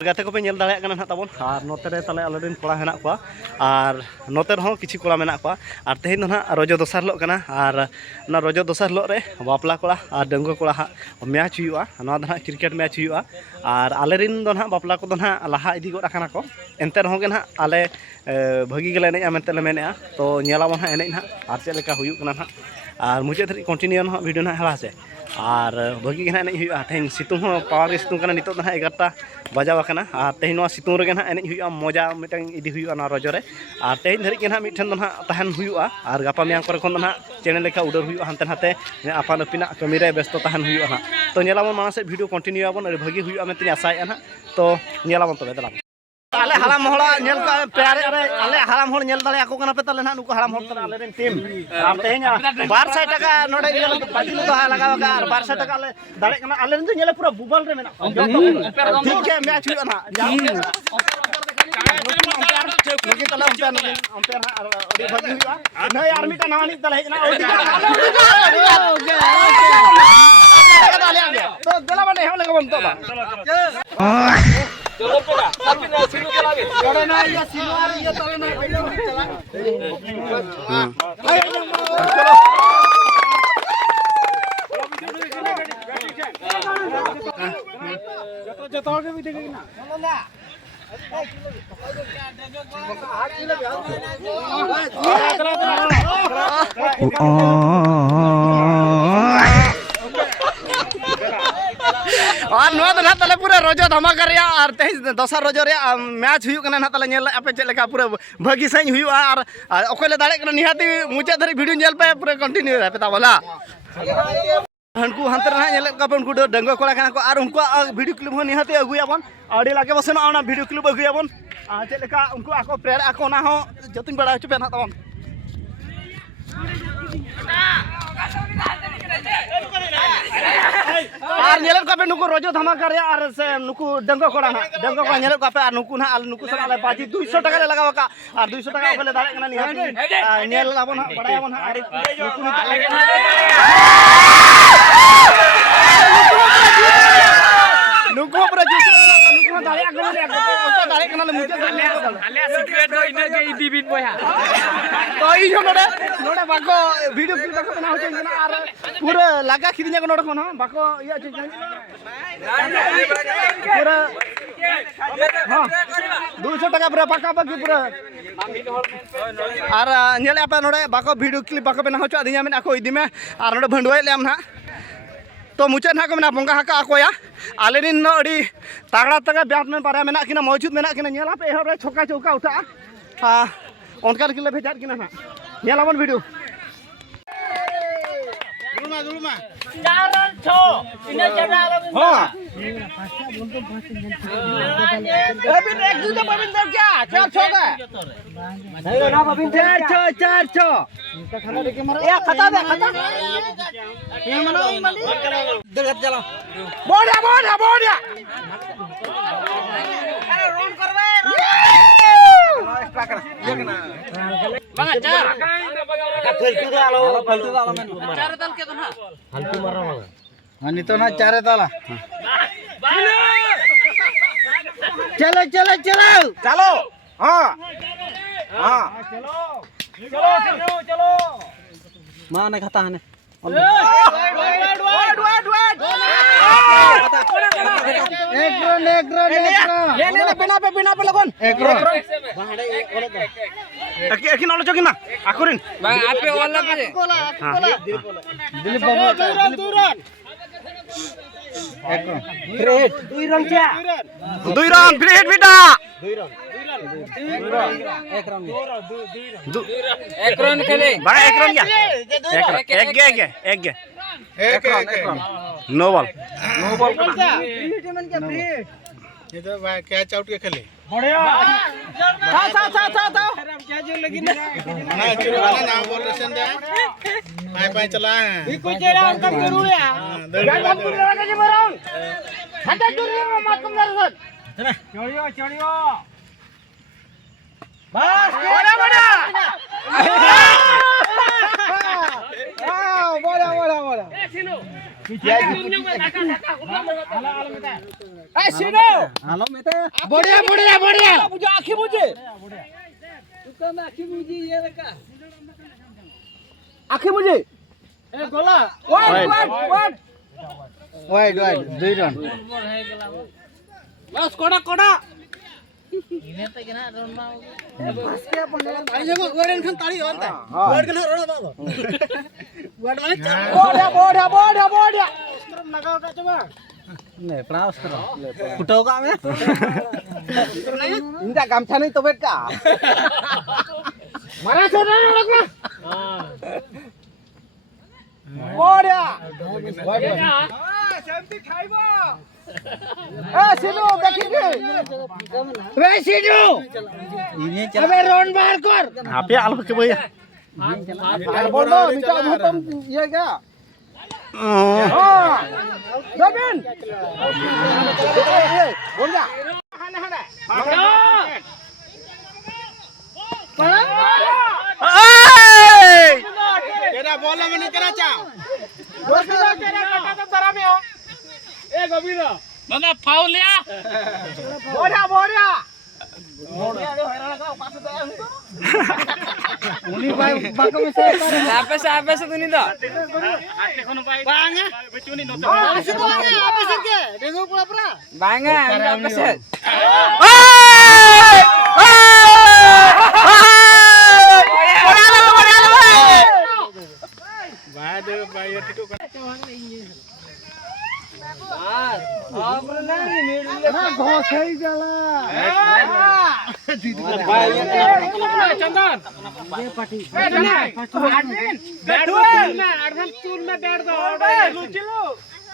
गाते को पे नेल दाड़े ना ताबन और नोते रे ताले आलेन कोड़ा हेना को और नोते रहो किछि कोड़ा मेना को और तेहिन ना रजो दोसार लो कना और ना रजो दोसार लो रे बापला कोड़ा और डंगो कोड़ा हा मैच हुआ ना ना क्रिकेट मैच हुआ और आलेरिन दो ना बापला को दो ना लाहा इदी गोड आकाना को एनते रहो गे ना आले भागी गेले एने मेनते ले मेने तो नेलाबन हा एने ना और चे लेका हुयु कना ना और मुझे धरी कंटिन्यू ना वीडियो ना हेला से और भागी गे ना एने हुआ तेहिन सितुंग हो पावर सितुंग कना नितो ना 11टा बजाव कना और तेहिन नो सितुंग रे ना एने हुआ मजा मिटन इदी हुआ ना रजो रे और तेहिन धरी गे ना मिठन ना तहन हुआ और गापा मियां करे खन ना चैनल लेका उडर हुआ हनते नाते आपान अपिना कमी रे व्यस्त तहन हुआ ना तो नेलाबन माना से वीडियो कंटिन्यू आबन अरे भागी हुआ मेते आशाय ना तो नेलाबन तबे दला आले हराम होड़ा नेल का प्यारे अरे आले हराम होड़ नेल दाले आको कना पे तले ना नुको हराम होड़ तले आले रेन टीम आम तेहेnya 200 टाका नोडे गेल पाजी लो लगावा का और 200 टाका आले दाले कना आले रेन नेले पूरा बुबल रे मेना ठीक है मैच हुआ ना लगी तले अंपायर ना ओडी भागी हुआ न यार मिटा नानी तले हेजना तो गला बने हम लगा बनतो बा चलो पेगा साबिन सिनु के लागे जोड़े ना ये सिनु और ये तले ना चला चलो जतो के भी देगी ना चलो ना और नो तो ना तले पूरा रोजो धमाका रे और तेज दोसर रोजो रे मैच हुयु कना ना तले नेल आपे चे लेका पूरा भागी सही हुयु और ओकले दाड़े कना निहाती मुचे धरी वीडियो नेल पे पूरा कंटिन्यू रे पता बोला हनको हंतर ना नेल का उनको डंगो कोड़ा कना को और उनको वीडियो क्लिप हो निहाती अगुयाबन आडी लागे बसन ना वीडियो क्लिप अगुयाबन चे लेका उनको आको प्रेयर आको ना हो जतिन बड़ा चुपे ना तबन और नेलर का पे नुको रोजो धमाका रे और से नुको डंगो कोड़ा नेलर का पे और नुको ना आल नुको सला बाजी 200 टाका ले लगावा का और 200 टाका ओले दाड़े कना निहाती नेल लाबन बड़ायाबन आड़ी नुको पूरा नुको दाड़े आगन रे दाड़े कना ले मुझे आले सीक्रेट दो इनर के इदी बिन बोया तो ई नोडे नोडे बाको वीडियो क्लिप बाको बना होचे ना और पूरा लगा खिदिnya को नोडे कोन बाको इया चे पूरा हां 200 टाका पूरा पाका पाकी पूरा और नेले आपे नोडे बाको वीडियो क्लिप बाको बना होचे दिया में आको इदी में और नोडे भंडवाय लेम ना तो मुचे ना को मेना बंगा हाका आकोया आलेरिन नो अड़ी तागड़ा तगा बैट्समैन पारा मेना किना मौजूद मेना किना नेला पे एहब रे छक्का चौका उठा हां ओनकार किले भेजात किना ना नेलाबन वीडियो दुलमा 4 रन 6 इने जगह आलम हां अभी एक दूसरा बबिंदर क्या 4 6 का नहीं ना बबिंदर 4 6 इनका खाना लेके मारो ए खता दे खता ये मनो दगत चलो बोडिया अरे रोन करबे एक्स्ट्रा कर बंगा 4 फालतू दालो में 4 दल के तो ना फालतू मारो बंगा हां नहीं तो ना 4 दल चलो हां चलो मां ने खाता है एक रन बिना पे लगन एक रन एकिन ओलो चकिन ना आकुरिन बा आपे वाला पे दिलीप बाबू 2 रन एक रन ग्रेट 2 रन क्या 2 रन ग्रेट बेटा 2 रन एक रन खेले बड़ा एक रन क्या एक रन नो बॉल ये तो भाई कैच आउट के खेले बढ़िया था क्या जो लगी ना चलो वाला नाम बोल रहे हैं पाए चला है भी कोई चेहरा उनका जरूर है गाड़ी हम लगा के मारो हटा दूर मत तुम दर्शक चढ़ियो बस बड़ा बोला ए सिनु बढ़िया बढ़िया बढ़िया मुझे आंखें मुझे आंखें मुझे ए गोला वाइड वाइड वाइड 2 रन बस कोड़ा कोड़ा इने त केना रन मा बस के अपन आई जगो गोरेन खन ताड़ी होता गोड के रोड़ा बाबा गोड माने बढ़िया बढ़िया बढ़िया बढ़िया लगाओ का चबा नहीं प्रणाम करो फुटाओ का में इंदा गामछा नहीं तो बेट का मारा से नहीं लगना हां बढ़िया बढ़िया शांति खाइबो ए सिनु देखिगे रे सिनु अबे रन बाहर कर हापे आलू के भैया बोलो निका भूतम ये क्या हां रबिन बोल जा हाने हाने तेरा बॉल में नहीं करा चा तेरा कटा तो तरा में हो ए गोविंद बाबा फाउल लिया बढ़िया बढ़िया बढ़िया रे हैरान का पास तो आया उनी भाई बाको में से आपे से दुनी दा आते कोनो भाई बांगे बेचुनी नतो आसे तो आपे से के देखो पूरा पूरा बांगे आपे से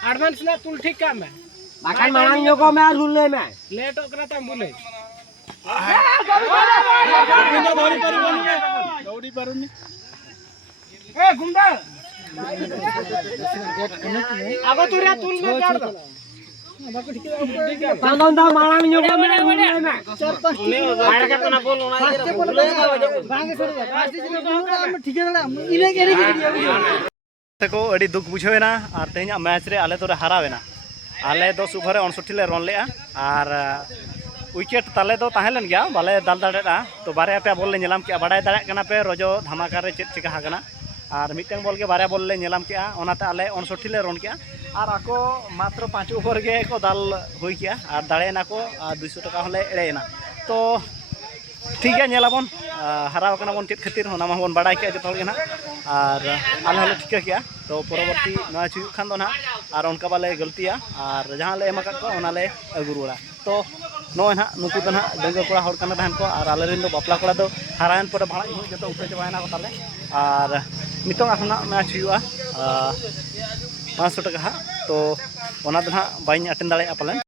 एडवांस ना तुल ठीक काम है बाकन मांग नो को मैं रूल ले मैं लेट ओकरा तम बोले दौड़ी पारुनी ए गुंडा आगो तुरिया तुल में चढ़ दो पांगन दा मांग नो को मैं रूल ले मैं चार पांच आड़ा के तना बोल ना बांगे सर पांच दिन बोलूंगा हम ठीक है ना इने के को अड़ी दुख बुझेना और तेहना मैच रे आले तो हारावेना आले 10 ओवर 59 ले रन लेआ और विकेट ताले दो ताहेलन गया बाले दाल दाड़ा तो बारे पे बॉल ले नेलाम के बाडाय दाड़ा कना पे रोजो धमाका रे चेक चिका हागना और मिटन बॉल के बारे बॉल ले नेलाम के ओनाते आले 59 ले रन के और आको मात्र 5 ओवर के को दाल हुई के और दाड़ेना को 200 टाका होले एड़ेना तो ठीक है नेलाबन हराव कना बन चेक खातिर होना माबन बाडाय के जतो हल ना और आले होले ठीक किया तो परवर्ती मैच हुई खान दो ना और उनका बाले गलतिया और जहाँ ले एमा को ओना ले अगु रुड़ा तो नो ना नुकु तो ना डंगा कोड़ा हर कना तहन को और आले रिन दो बापला कोड़ा दो हारायन पर भाड़ा हुई जतो उठे चबायना को ताले और नितों आखना मैच हुआ 500 टाका तो ओना दो ना बाइन अटेंड दाड़े पालन